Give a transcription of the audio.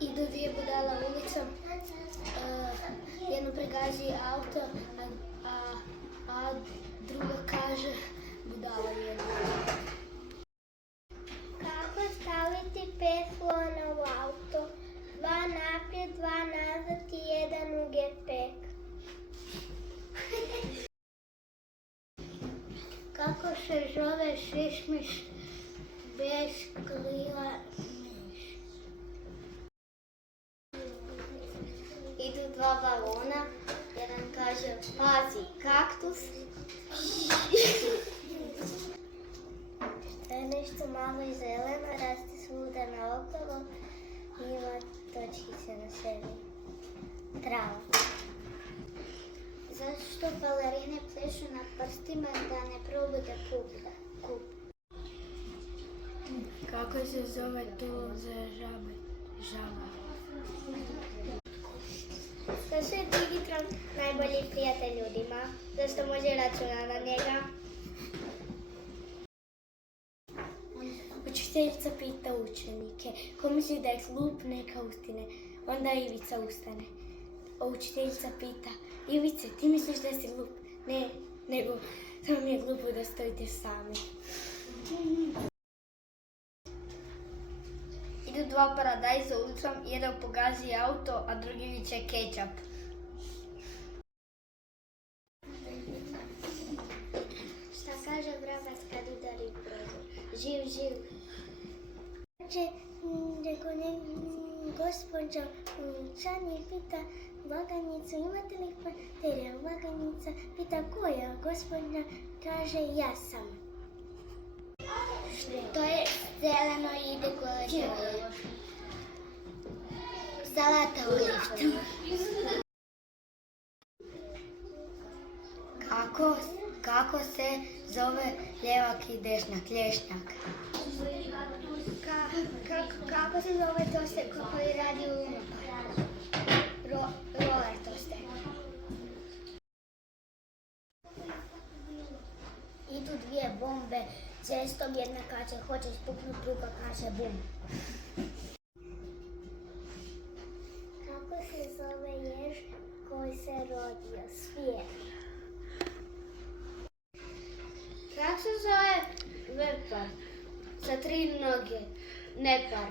Idu dvije budala ulicom, jedno pregazi auto, a druga kaže budala jedno. Kako staviti 5 slona u auto? 2 naprijed, 2 nazad i 1 u gepek. Kako se zove šišmiš bez krila miš? Idu 2 balona, jedan kaže pazi kaktus. To je nešto malo i zeleno, raste svuda naokolo i ima točkice na sebi. Trava. Zašto balerine plešu na prstima da ne probude kup? Kako se zove tulup za žaba? Zašto je Digitron najbolji prijatelj ljudima? Zašto može računati na njega? Učiteljica pita učenike, ko misli da je glup, neka ustane. Onda Ivica ustane. A učiteljica pita, Ivice, ti misliš da si glup? Ne, nego samo mi je glupo da stojite sami. Idu 2 paradajza ulicom, jedan pogazi auto, a drugi viče kečap. Šta kaže vrabac kad udari prozor? Živ, živ. Rekao gospođa Čani pita blagajnicu, imate li baterija? Blagajnica pita koja? Gospođa kaže ja sam. To je zeleno i ide koleđe. Salata u liftu. Kako se zove ljevak i desnak, lješnjak? Kako se zove toster koji radi u unutar? Roller toster. Idu 2 bombe cestom, jedna kaže hoće spuknut, druga kaže bum. Kako se zove jež koji se rodio? Svijet. Kako se zove vepar sa 3 noge? Nepar.